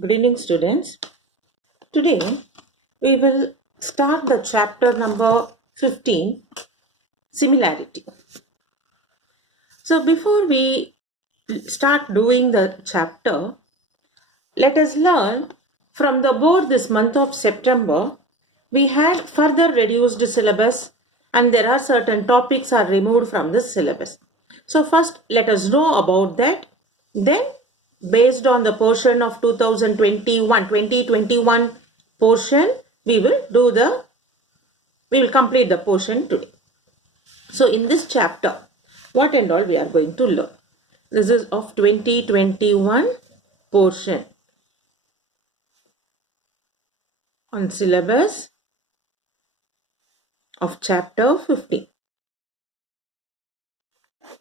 Good evening, students. Today we will start the chapter number 15, Similarity. So before we start doing the chapter, let us learn from the board this month of September. We had further reduced syllabus and there are certain topics are removed from this syllabus. So first let us know about that. Then based on the portion of 2021 portion, we will complete the portion today. So in this chapter, what and all we are going to learn. This is of 2021 portion on syllabus of chapter 15.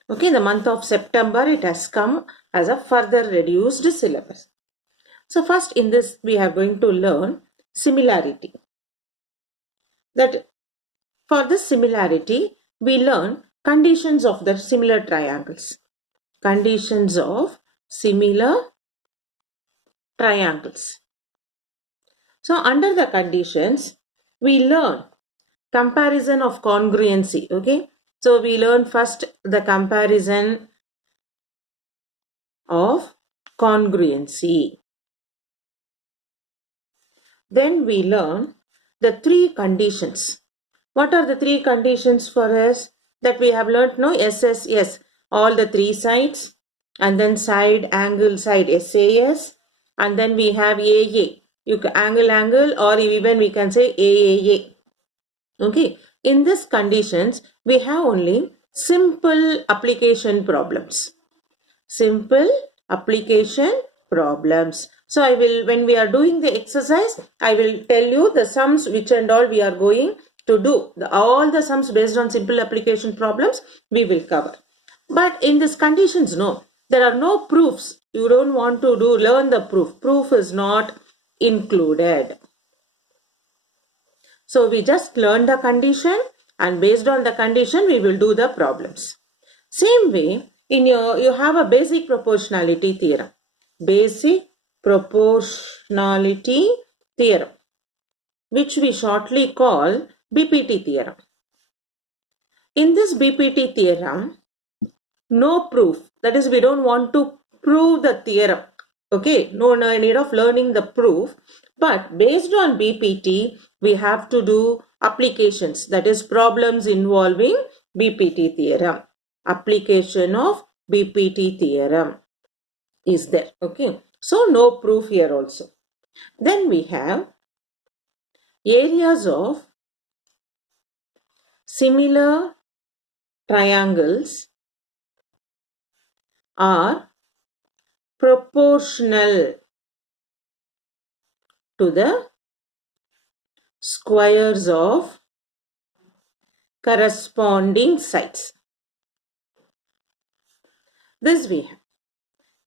Okay, the month of September, it has come as a further reduced syllabus. So first in this, we are going to learn similarity. That for this similarity, we learn conditions of the similar triangles. Conditions of similar triangles. So under the conditions, we learn comparison of congruency. Okay, so we learn first the comparison of congruency. Then we learn the three conditions. What are the three conditions for us that we have learnt? No, SSS, all the three sides, and then side, angle, side, SAS, and then we have AA. You can angle, or even we can say AAA. Okay, in these conditions, we have only simple application problems. Simple application problems. So I will, when we are doing the exercise, I will tell you the sums which and all we are going to do. All the sums based on simple application problems we will cover. But in these conditions, no, there are no proofs. You don't want to learn the proof. Proof is not included. So we just learn the condition and based on the condition we will do the problems. Same way, you have a basic proportionality theorem. Basic proportionality theorem, which we shortly call BPT theorem. In this BPT theorem, no proof. That is, we don't want to prove the theorem. Okay, no need of learning the proof. But based on BPT, we have to do applications. That is, problems involving BPT theorem. Application of BPT theorem is there. Okay, so no proof here also. Then we have areas of similar triangles are proportional to the squares of corresponding sides. This we have.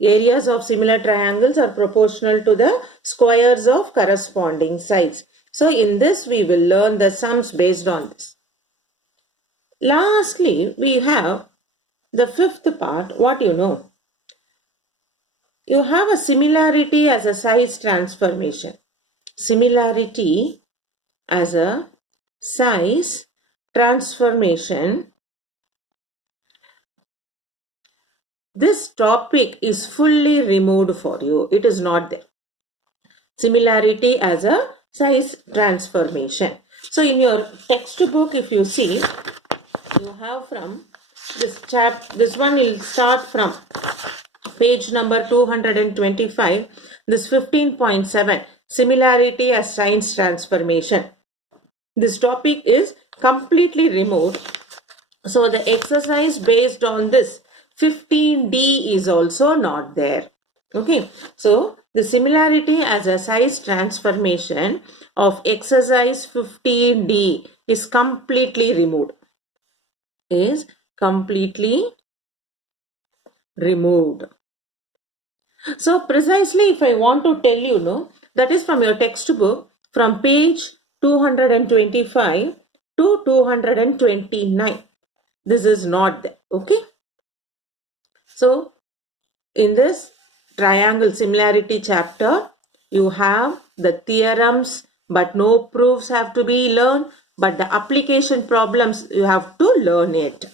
Areas of similar triangles are proportional to the squares of corresponding sides. So in this we will learn the sums based on this. Lastly, we have the fifth part. What you know? You have a similarity as a size transformation. Similarity as a size transformation. This topic is fully removed for you. It is not there. Similarity as a size transformation. So in your textbook, if you see, you have from this one will start from page number 225, this 15.7, similarity as size transformation. This topic is completely removed. So the exercise based on this 15D is also not there. Okay, so the similarity as a size transformation of exercise 15D is completely removed. Is completely removed. So precisely if I want to tell you, no, that is from your textbook from page 225 to 229. This is not there. Okay. So in this triangle similarity chapter, you have the theorems, but no proofs have to be learned, but the application problems you have to learn it.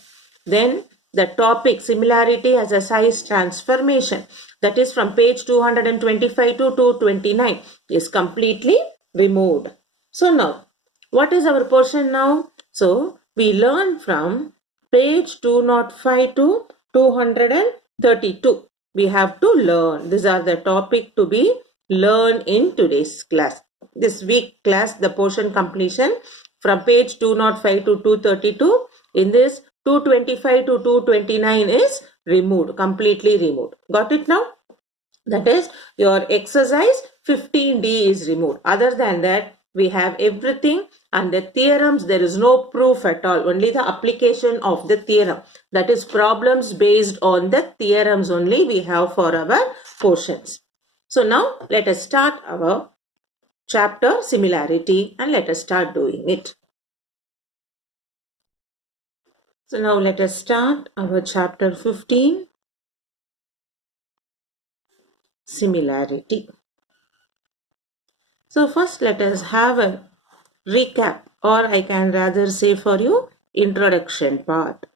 Then the topic similarity as a size transformation, that is from page 225 to 229, is completely removed. So now, what is our portion now? So we learn from page 205 to 232. We have to learn. These are the topic to be learned in today's class. This week class, the portion completion from page 205 to 232. In this 225 to 229 is removed, completely removed. Got it now? That is, your exercise 15D is removed. Other than that, we have everything, and the theorems, there is no proof at all. Only the application of the theorem. That is, problems based on the theorems only we have for our portions. So now let us start our chapter similarity and let us start doing it. So now let us start our chapter 15, similarity. So first let us have a recap, or I can rather say for you, introduction part.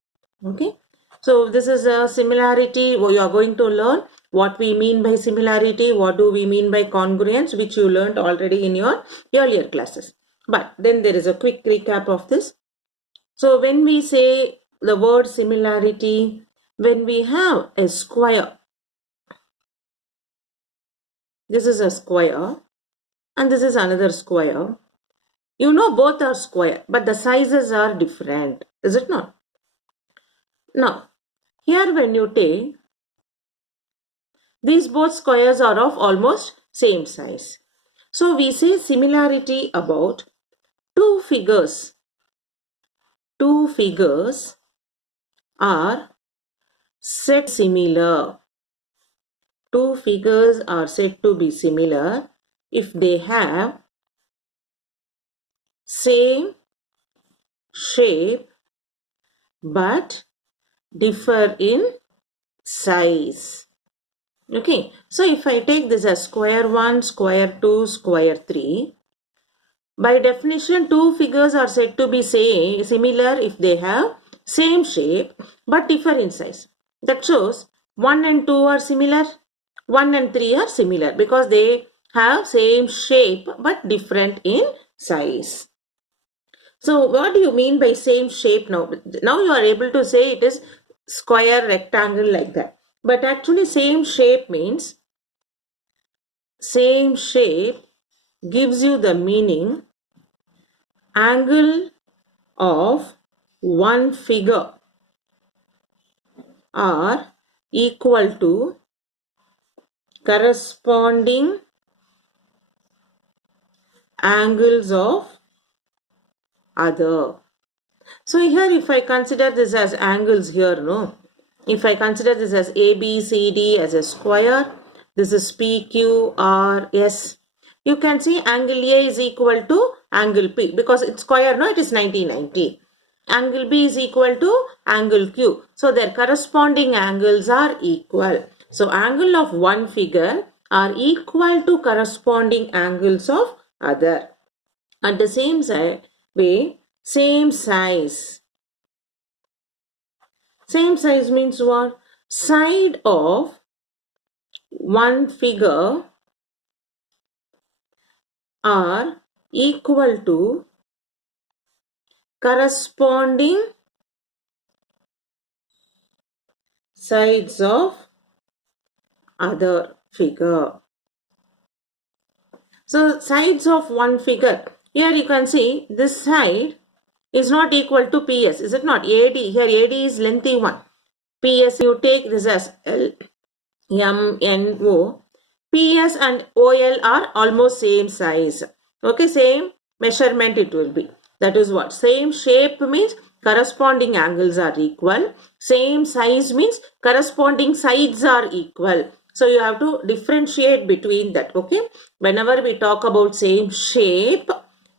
Okay. So this is a similarity. You are going to learn what we mean by similarity, what do we mean by congruence, which you learned already in your earlier classes. But then there is a quick recap of this. So when we say the word similarity, when we have a square, this is a square and this is another square. You know both are square, but the sizes are different, is it not? Now, here when you take, these both squares are of almost same size. So we say similarity about two figures. Two figures are said similar. Two figures are said to be similar if they have same shape but differ in size. Okay, so if I take this as square 1, square 2, square 3, by definition two figures are said to be similar if they have same shape but differ in size. That shows 1 and 2 are similar, 1 and 3 are similar because they have same shape but different in size. So what do you mean by same shape now? Now you are able to say it is square, rectangle, like that. But actually same shape means, same shape gives you the meaning angle of one figure are equal to corresponding angles of other. So here if I consider this as angles here, no? If I consider this as A, B, C, D as a square, this is P, Q, R, S. You can see angle A is equal to angle P because it's square, no? It is 90-90. Angle B is equal to angle Q. So their corresponding angles are equal. So angle of one figure are equal to corresponding angles of other. At the same way, same size. Same size means what? Side of one figure are equal to corresponding sides of other figure. So sides of one figure. Here you can see this side is not equal to PS, is it not? AD, here AD is lengthy one. PS, you take this as L, M, N, O. PS and OL are almost same size. Okay, same measurement it will be. That is what? Same shape means corresponding angles are equal. Same size means corresponding sides are equal. So you have to differentiate between that. Okay, whenever we talk about same shape,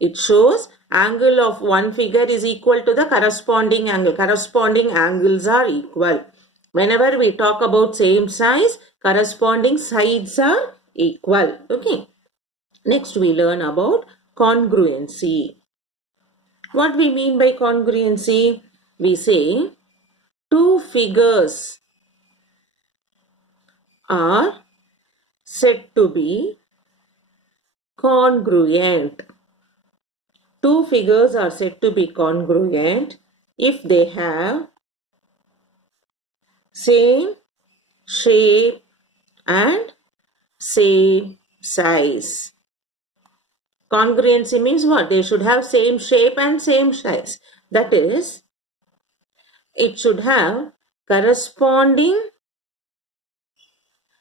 it shows angle of one figure is equal to the corresponding angle. Corresponding angles are equal. Whenever we talk about same size, corresponding sides are equal. Okay. Next we learn about congruency. What we mean by congruency? We say two figures are said to be congruent. Two figures are said to be congruent if they have same shape and same size. Congruency means what? They should have same shape and same size. That is, it should have corresponding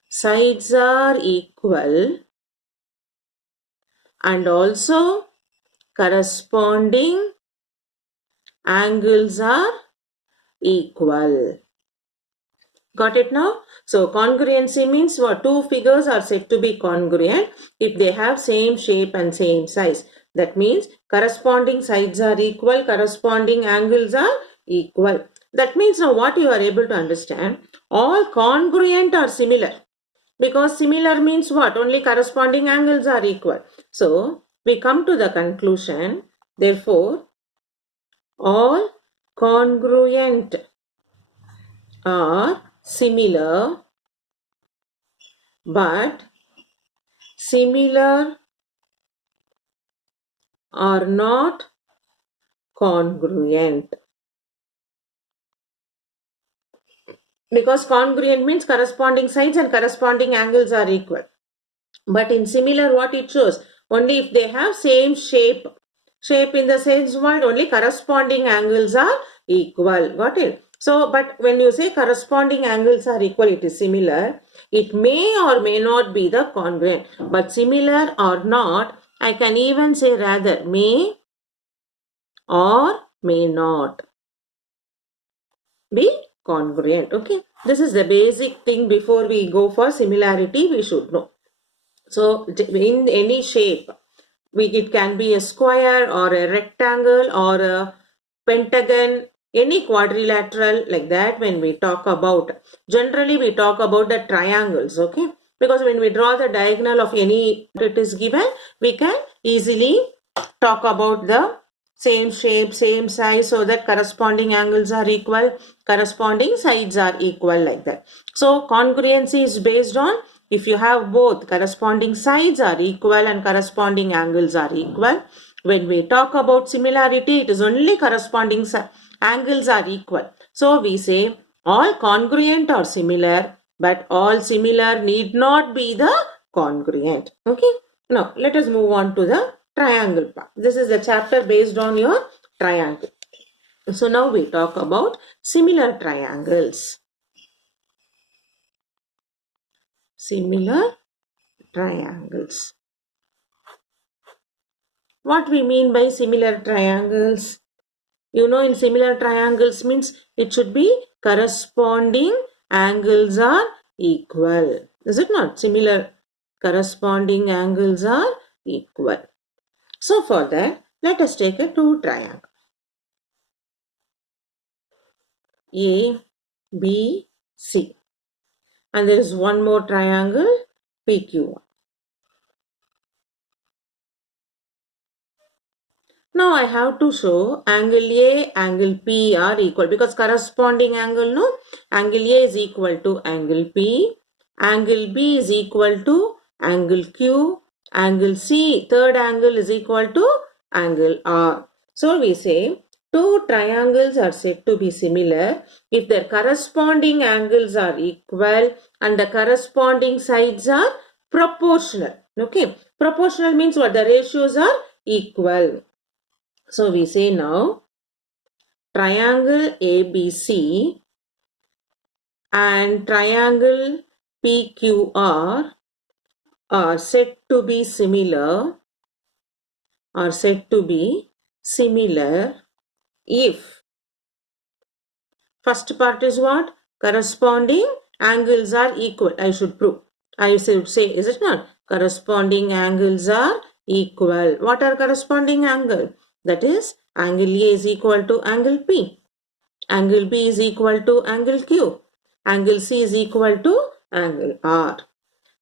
sides are equal and also corresponding angles are equal. Got it now? So congruency means what? Two figures are said to be congruent if they have same shape and same size. That means corresponding sides are equal, corresponding angles are equal. That means now what you are able to understand, all congruent are similar. Because similar means what? Only corresponding angles are equal. So we come to the conclusion, therefore all congruent are similar, but similar are not congruent. Because congruent means corresponding sides and corresponding angles are equal. But in similar, what it shows? Only if they have same shape. Shape in the sense what? Only corresponding angles are equal. Got it? So, but when you say corresponding angles are equal, it is similar. It may or may not be the congruent. But similar or not, I can even say rather may or may not be congruent. Okay. This is the basic thing. Before we go for similarity, we should know. So in any shape, it can be a square or a rectangle or a pentagon, any quadrilateral like that. When we talk about, generally we talk about the triangles, okay? Because when we draw the diagonal of any it is given, we can easily talk about the same shape, same size, so that corresponding angles are equal, corresponding sides are equal like that. So congruency is based on if you have both corresponding sides are equal and corresponding angles are equal. When we talk about similarity, it is only corresponding angles are equal. So we say all congruent or similar, but all similar need not be the congruent. Okay. Now let us move on to the triangle part. This is the chapter based on your triangle. So now we talk about similar triangles. Similar triangles. What we mean by similar triangles? You know, in similar triangles means it should be corresponding angles are equal. Is it not? Similar corresponding angles are equal. So for that, let us take a two triangle. A, B, C. And there is one more triangle, PQ. Now I have to show angle A, angle P are equal because corresponding angle, no? Angle A is equal to angle P, angle B is equal to angle Q, angle C, third angle is equal to angle R. So we say two triangles are said to be similar if their corresponding angles are equal and the corresponding sides are proportional. Okay, proportional means what? The ratios are equal. So we say now triangle ABC and triangle PQR are said to be similar if first part is what? Corresponding angles are equal. I should prove. I should say, is it not? Corresponding angles are equal. What are corresponding angle? That is, angle A is equal to angle P. Angle B is equal to angle Q. Angle C is equal to angle R.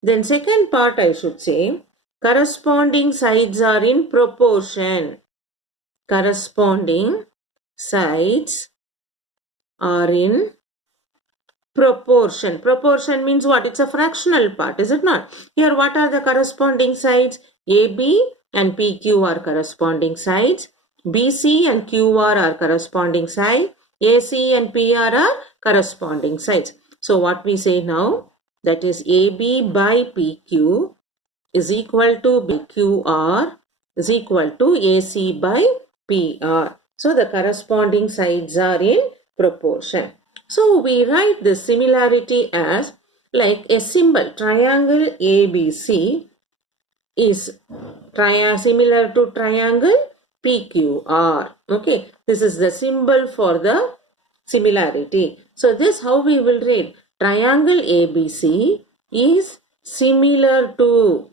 Then second part I should say, corresponding sides are in proportion. Corresponding sides are in proportion. Proportion means what? It's a fractional part, is it not? Here, what are the corresponding sides? AB and PQ are corresponding sides. BC and QR are corresponding sides. AC and PR are corresponding sides. So, what we say now? That is AB by PQ is equal to BQR is equal to AC by PR. So, the corresponding sides are in proportion. So, we write the similarity as like a symbol. Triangle ABC is similar to triangle PQR. Okay, this is the symbol for the similarity. So, this how we will read. Triangle ABC is similar to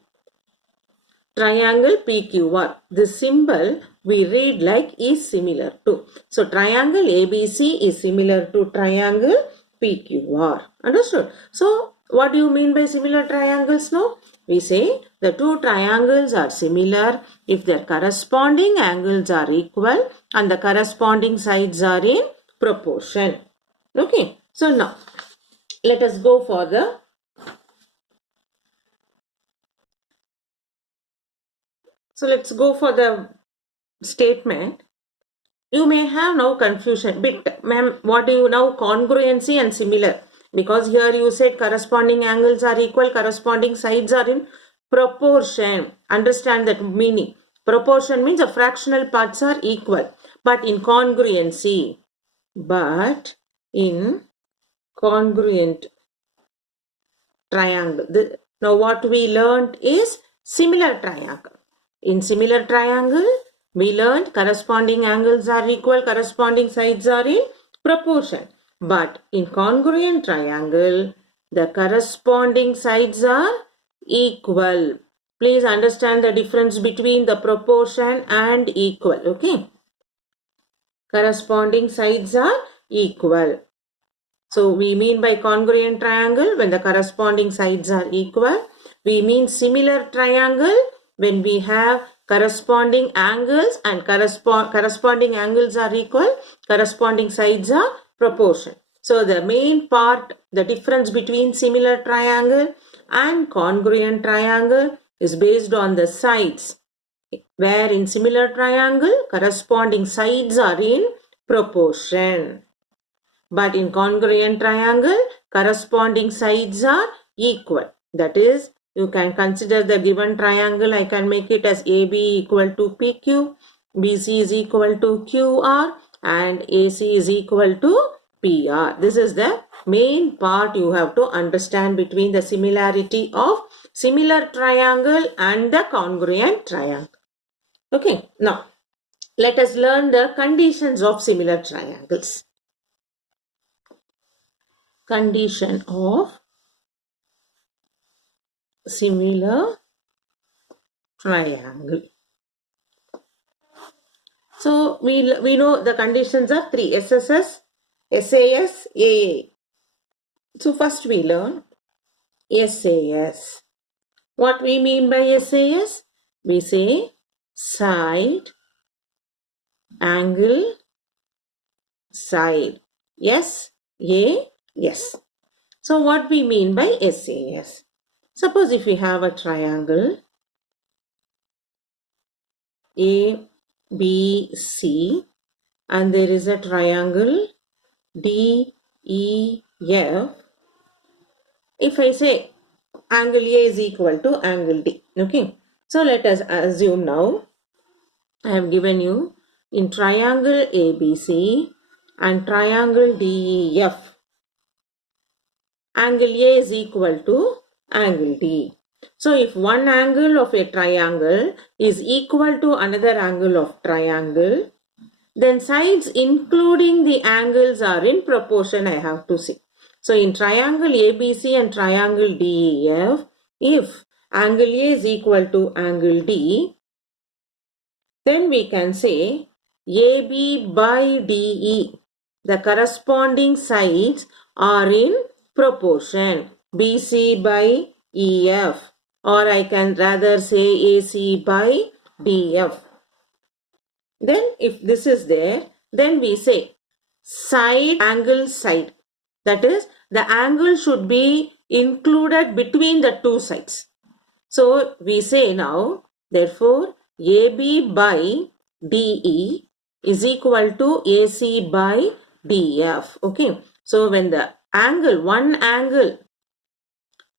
triangle PQR. This symbol we read like is similar to. So, triangle ABC is similar to triangle PQR. Understood? So, what do you mean by similar triangles now? We say the two triangles are similar if their corresponding angles are equal and the corresponding sides are in proportion. Okay. So, now let us go for the let's go for the statement. You may have now confusion. But ma'am, what do you now? Congruency and similar. Because here you said corresponding angles are equal, corresponding sides are in proportion. Understand that meaning. Proportion means the fractional parts are equal. But in congruency. But in congruent triangle. Now what we learned is similar triangle. In similar triangle, we learned corresponding angles are equal, corresponding sides are in proportion. But in congruent triangle, the corresponding sides are equal. Please understand the difference between the proportion and equal. Okay. Corresponding sides are equal. So, we mean by congruent triangle when the corresponding sides are equal. We mean similar triangle when we have corresponding angles and corresponding angles are equal, corresponding sides are proportion. So, the main part, the difference between similar triangle and congruent triangle is based on the sides. Where in similar triangle, corresponding sides are in proportion. But in congruent triangle, corresponding sides are equal. That is, you can consider the given triangle. I can make it as AB equal to PQ, BC is equal to QR, and AC is equal to PR. This is the main part you have to understand between the similarity of similar triangle and the congruent triangle. Okay, now let us learn the conditions of similar triangles. Condition of similar triangle. So, we know the conditions are three: SSS, SAS, AA. So, first we learn SAS. What we mean by SAS? We say side, angle, side. Yes, yes. So, what we mean by SAS? Suppose if we have a triangle A, B, C, and there is a triangle D, E, F. If I say angle A is equal to angle D. Okay. So, let us assume now I have given you in triangle ABC and triangle DEF. Angle A is equal to angle D. So, if one angle of a triangle is equal to another angle of triangle, then sides including the angles are in proportion, I have to say. So, in triangle ABC and triangle DEF, if angle A is equal to angle D, then we can say AB by DE. The corresponding sides are in proportion. BC by EF. or I can rather say AC by DF. Then if this is there, then we say side angle side. That is, the angle should be included between the two sides. So we say now, therefore, AB by DE is equal to AC by DF. Okay. So when the angle, one angle,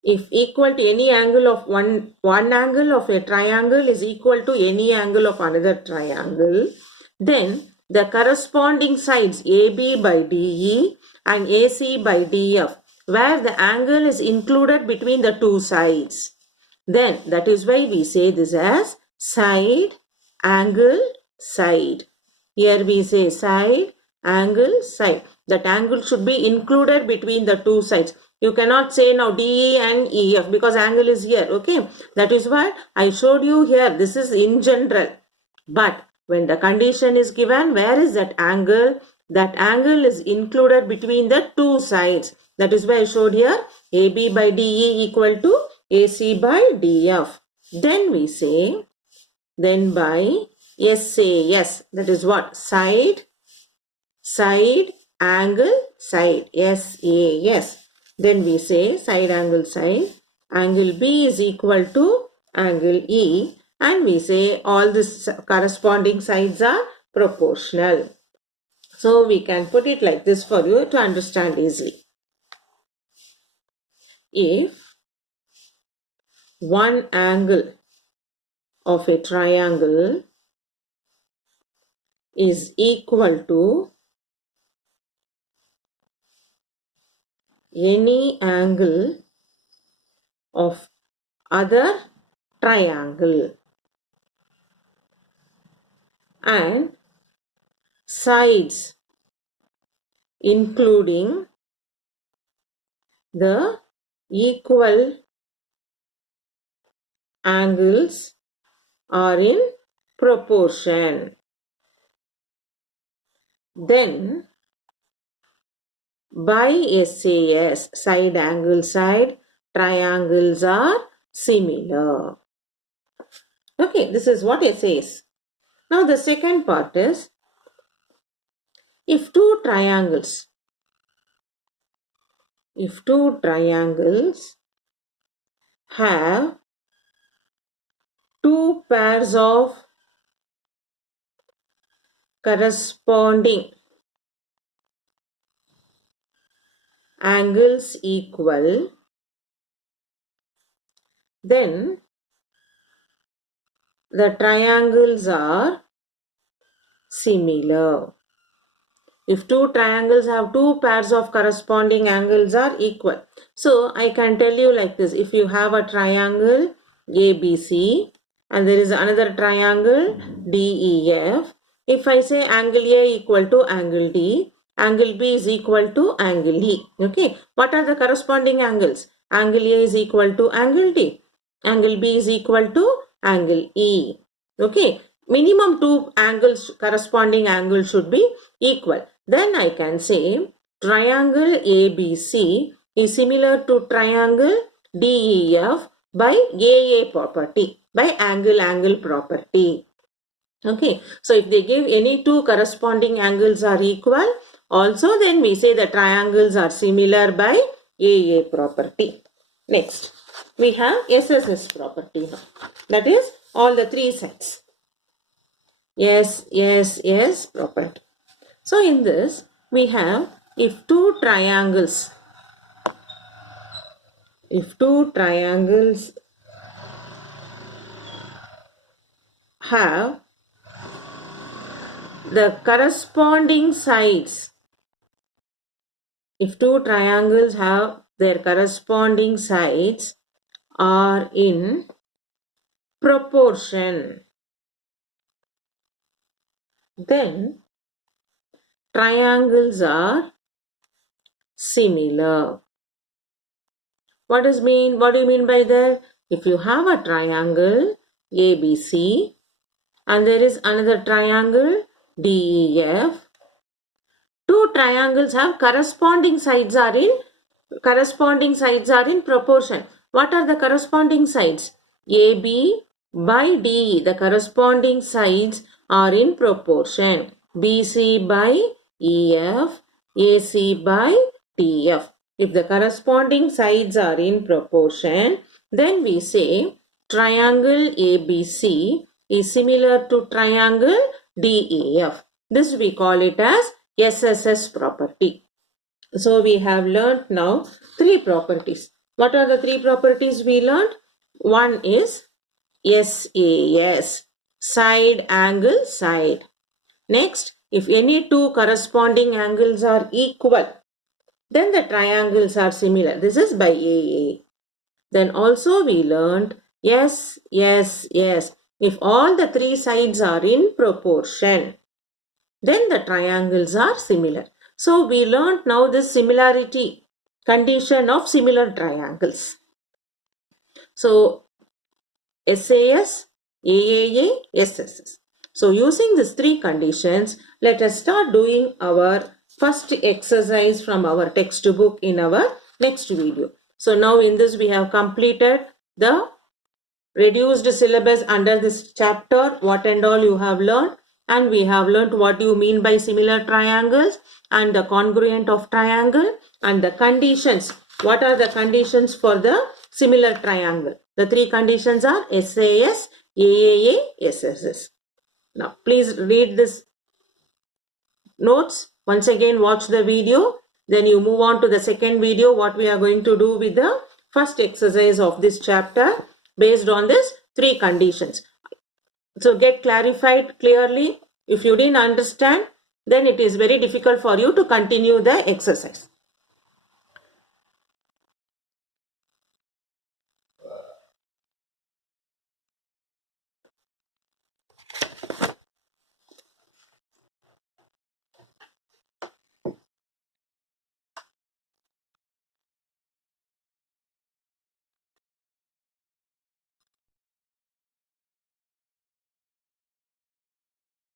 if equal to any angle of one angle of a triangle is equal to any angle of another triangle, then the corresponding sides AB by DE and AC by DF, where the angle is included between the two sides, then that is why we say this as side, angle, side. Here we say side, angle, side. That angle should be included between the two sides. You cannot say now DE and EF because angle is here. Okay. That is what I showed you here. This is in general. But when the condition is given, where is that angle? That angle is included between the two sides. That is why I showed here AB by DE equal to AC by DF. Then we say, then by SAS, that is what? Side, angle, side, SAS. Then we say side, angle, side. Angle B is equal to angle E. And we say all these corresponding sides are proportional. So we can put it like this for you to understand easily. If one angle of a triangle is equal to any angle of other triangle and sides including the equal angles are in proportion, then by SAS, side, angle, side, triangles are similar. Okay, this is what SA is. Now the second part is, if two triangles have two pairs of corresponding angles equal, then the triangles are similar. If two triangles have two pairs of corresponding angles are equal. So I can tell you like this. If you have a triangle ABC and there is another triangle DEF. If I say angle A equal to angle D, angle B is equal to angle E. Okay. What are the corresponding angles? Angle A is equal to angle D. Angle B is equal to angle E. Okay. Minimum two angles, corresponding angles should be equal. Then I can say triangle ABC is similar to triangle DEF by AA property, by angle property. Okay, so if they give any two corresponding angles are equal, also then we say the triangles are similar by AA property. Next, we have SSS property now. That is all the three sides. Yes, property. So in this, we have if two triangles have the corresponding sides, if two triangles have their corresponding sides are in proportion, then triangles are similar. What do you mean by that? If you have a triangle ABC and there is another triangle DEF, two triangles have corresponding sides are in proportion. What are the corresponding sides? AB by DE. The corresponding sides are in proportion. BC by EF, AC by TF. If the corresponding sides are in proportion, then we say triangle ABC is similar to triangle DEF. This we call it as SSS property. So we have learnt now three properties. What are the three properties we learnt? One is SAS, side angle side. Next, if any two corresponding angles are equal, then the triangles are similar. This is by AA. Then also we learned yes. If all the three sides are in proportion, then the triangles are similar. So we learned now this similarity condition of similar triangles. So SAS, AAA, SSS. So using these three conditions, let us start doing our first exercise from our textbook in our next video. So now in this we have completed the reduced syllabus under this chapter, what and all you have learned, and we have learned what you mean by similar triangles and the congruent of triangle and the conditions. What are the conditions for the similar triangle? The three conditions are SAS, AAA, SSS. Now please read this notes. Once again watch the video. Then you move on to the second video, what we are going to do with the first exercise of this chapter based on this three conditions. So get clarified clearly. If you didn't understand, then it is very difficult for you to continue the exercise.